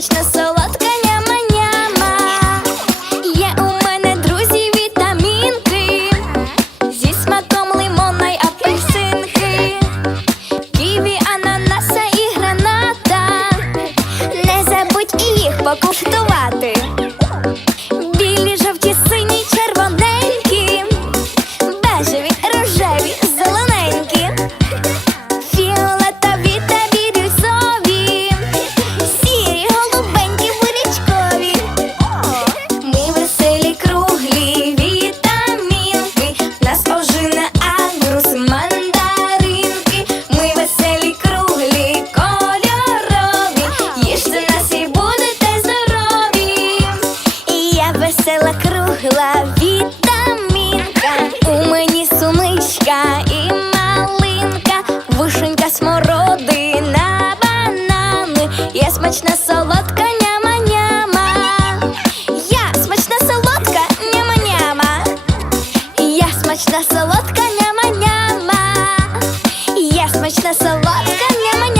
Смачна солодка няма-няма Є у мене друзі вітамінки зі смаком лимона й апельсинки, ківі, ананаса і граната. Не забудь і їх покуштувати. весела кругла вітамінка. У мені сумичка и малинка, вышенька вишенька смородина, бананы Я смачна солодка няма-няма. Я смачна солодка няма-няма. Я смачна солодка няма-няма. Я смачна солодка няма-няма.